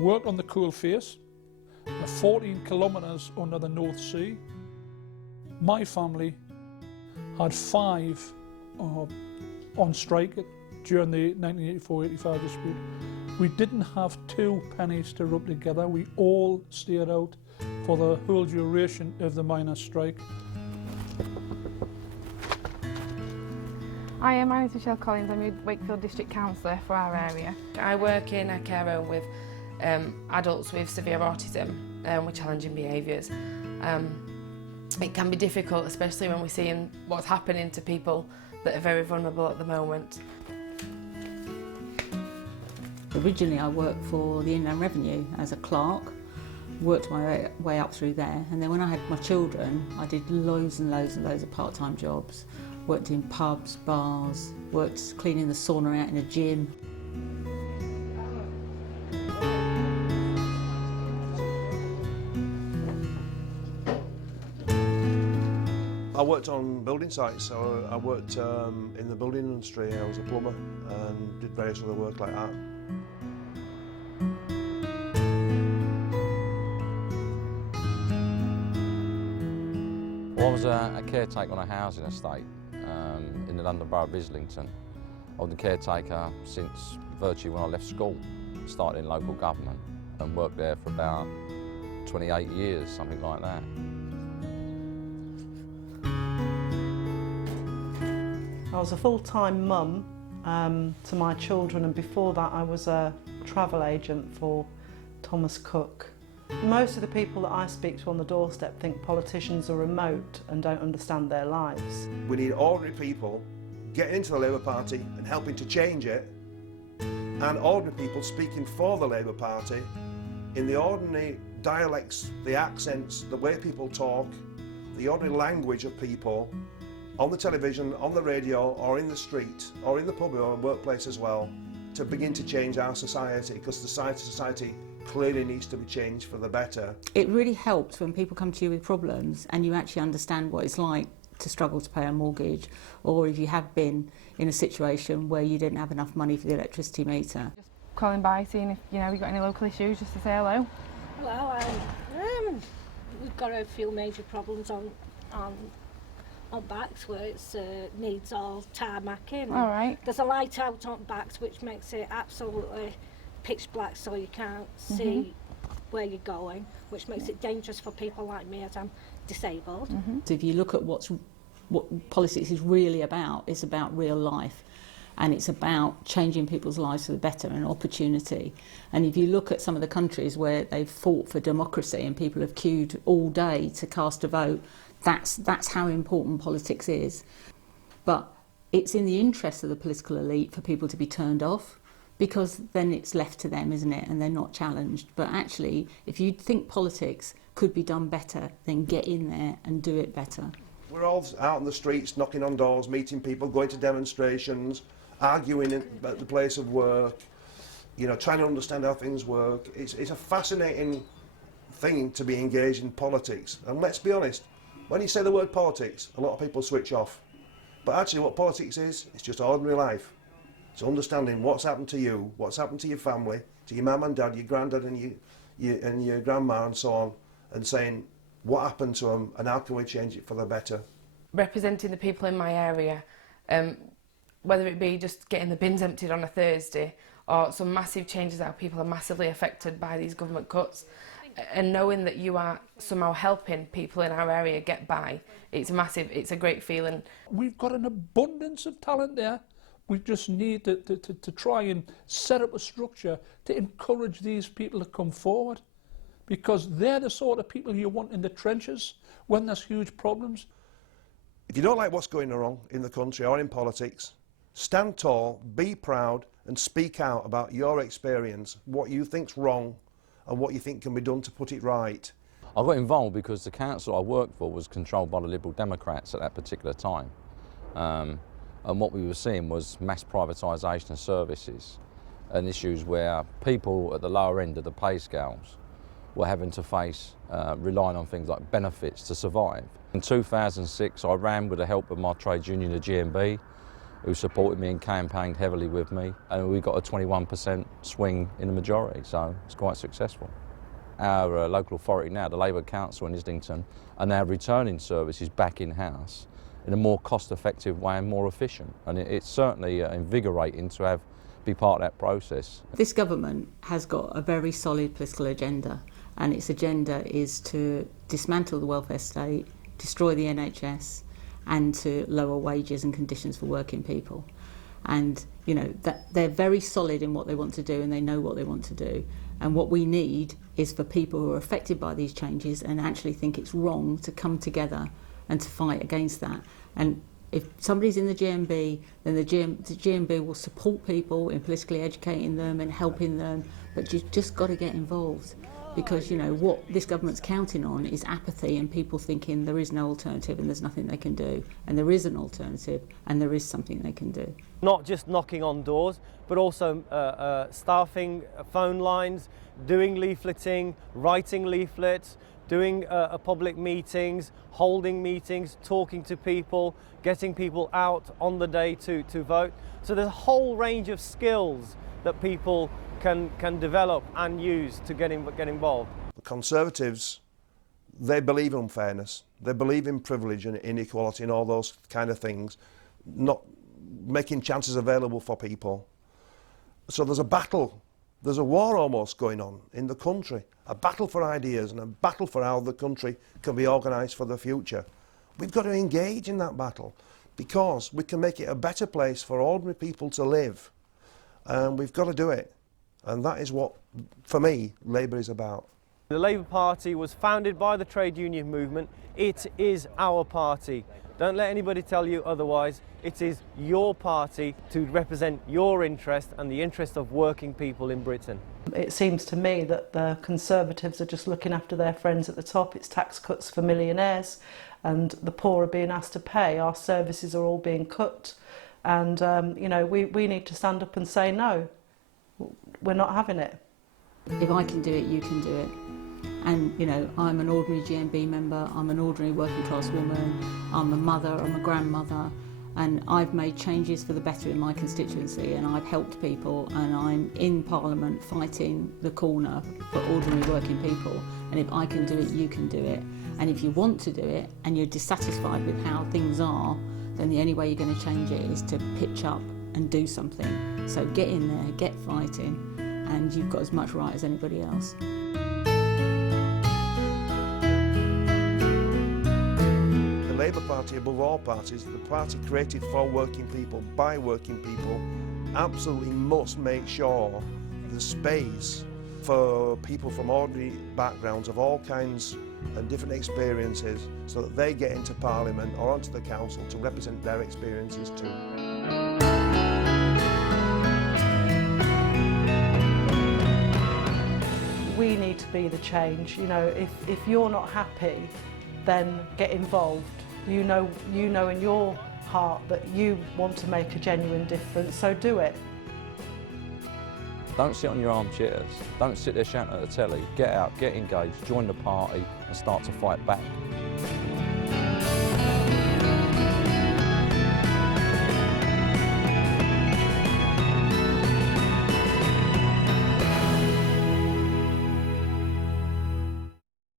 worked on the coal face, 14 kilometres under the North Sea. My family had 5 on strike during the 1984-85 dispute. We didn't have 2 pennies to rub together. We all stayed out for the whole duration of the miners' strike. Hi, my name is Michelle Collins. I'm your Wakefield District Councillor for our area. I work in a care home with adults with severe autism with challenging behaviours. It can be difficult, especially when we're seeing what's happening to people that are very vulnerable at the moment. Originally I worked for the Inland Revenue as a clerk, worked my way up through there, and then when I had my children I did loads and loads and loads of part-time jobs. Worked in pubs, bars, worked cleaning the sauna out in a gym. I worked on building sites, so I worked in the building industry. I was a plumber and did various other work like that. Well, I was a caretaker on a housing estate in the London Borough of Islington. I was the caretaker since virtually when I left school. Started in local government and worked there for about 28 years, something like that. I was a full-time mum to my children, and before that I was a travel agent for Thomas Cook. Most of the people that I speak to on the doorstep think politicians are remote and don't understand their lives. We need ordinary people getting into the Labour Party and helping to change it, and ordinary people speaking for the Labour Party in the ordinary dialects, the accents, the way people talk, the ordinary language of people, on the television, on the radio, or in the street, or in the pub or workplace as well, to begin to change our society, because society clearly needs to be changed for the better. It really helps when people come to you with problems and you actually understand what it's like to struggle to pay a mortgage, or if you have been in a situation where you didn't have enough money for the electricity meter. Just calling by, seeing if you've got any local issues, just to say hello. Hello, we've got a few major problems on Backs where it needs all tarmacking. All right. There's a light out on Backs which makes it absolutely pitch black, so you can't see where you're going, which makes it dangerous for people like me as I'm disabled. So if you look at what politics is really about, it's about real life, and it's about changing people's lives for the better and opportunity. And if you look at some of the countries where they've fought for democracy and people have queued all day to cast a vote, that's how important politics is. But it's in the interest of the political elite for people to be turned off, because then it's left to them, isn't it? And they're not challenged. But actually, if you think politics could be done better, then get in there and do it better. We're all out in the streets, knocking on doors, meeting people, going to demonstrations, arguing at the place of work, trying to understand how things work. It's a fascinating thing to be engaged in politics. And let's be honest, when you say the word politics, a lot of people switch off. But actually what politics is, it's just ordinary life. It's understanding what's happened to you, what's happened to your family, to your mum and dad, your granddad and your grandma and so on, and saying what happened to them and how can we change it for the better. Representing the people in my area, whether it be just getting the bins emptied on a Thursday or some massive changes that people are massively affected by these government cuts, and knowing that you are somehow helping people in our area get by, it's a great feeling. We've got an abundance of talent there. We just need to try and set up a structure to encourage these people to come forward, because they're the sort of people you want in the trenches when there's huge problems. If you don't like what's going wrong in the country or in politics, stand tall, be proud and speak out about your experience, what you think's wrong and what you think can be done to put it right. I got involved because the council I worked for was controlled by the Liberal Democrats at that particular time. And what we were seeing was mass privatisation of services and issues where people at the lower end of the pay scales were having to face relying on things like benefits to survive. In 2006 I ran with the help of my trade union, the GMB, who supported me and campaigned heavily with me, and we got a 21% swing in the majority, so it's quite successful. Our local authority now, the Labour Councilor in Islington, are now returning services back in-house in a more cost-effective way and more efficient, and it's certainly invigorating to be part of that process. This government has got a very solid political agenda, and its agenda is to dismantle the welfare state, destroy the NHS, and to lower wages and conditions for working people. And you know that they're very solid in what they want to do, and they know what they want to do. And what we need is for people who are affected by these changes and actually think it's wrong to come together and to fight against that. And if somebody's in the GMB, then the GMB will support people in politically educating them and helping them, but you've just got to get involved. Because, you know, what this government's counting on is apathy and people thinking there is no alternative and there's nothing they can do. And there is an alternative and there is something they can do. Not just knocking on doors, but also staffing phone lines, doing leafleting, writing leaflets, doing public meetings, holding meetings, talking to people, getting people out on the day to vote. So there's a whole range of skills that people can develop and use to get involved. The Conservatives, they believe in fairness, they believe in privilege and inequality and all those kind of things, not making chances available for people. So there's a battle, there's a war almost going on in the country, a battle for ideas and a battle for how the country can be organised for the future. We've got to engage in that battle because we can make it a better place for ordinary people to live, and we've got to do it. And that is what, for me, Labour is about. The Labour Party was founded by the trade union movement. It is our party. Don't let anybody tell you otherwise. It is your party to represent your interest and the interest of working people in Britain. It seems to me that the Conservatives are just looking after their friends at the top. It's tax cuts for millionaires and the poor are being asked to pay. Our services are all being cut. And, you know, we need to stand up and say no. We're not having it. If I can do it, you can do it. And, you know, I'm an ordinary GMB member, I'm an ordinary working class woman, I'm a mother, I'm a grandmother, and I've made changes for the better in my constituency, and I've helped people, and I'm in Parliament fighting the corner for ordinary working people. And if I can do it, you can do it. And if you want to do it, and you're dissatisfied with how things are, then the only way you're going to change it is to pitch up and do something. So get in there, get fighting, and you've got as much right as anybody else. The Labour Party, above all parties, the party created for working people, by working people, absolutely must make sure there's space for people from ordinary backgrounds of all kinds and different experiences so that they get into Parliament or onto the Council to represent their experiences too. We need to be the change. You know, if you're not happy, then get involved. You know in your heart that you want to make a genuine difference, so do it. Don't sit on your armchairs, don't sit there shouting at the telly. Get out, get engaged, join the party and start to fight back.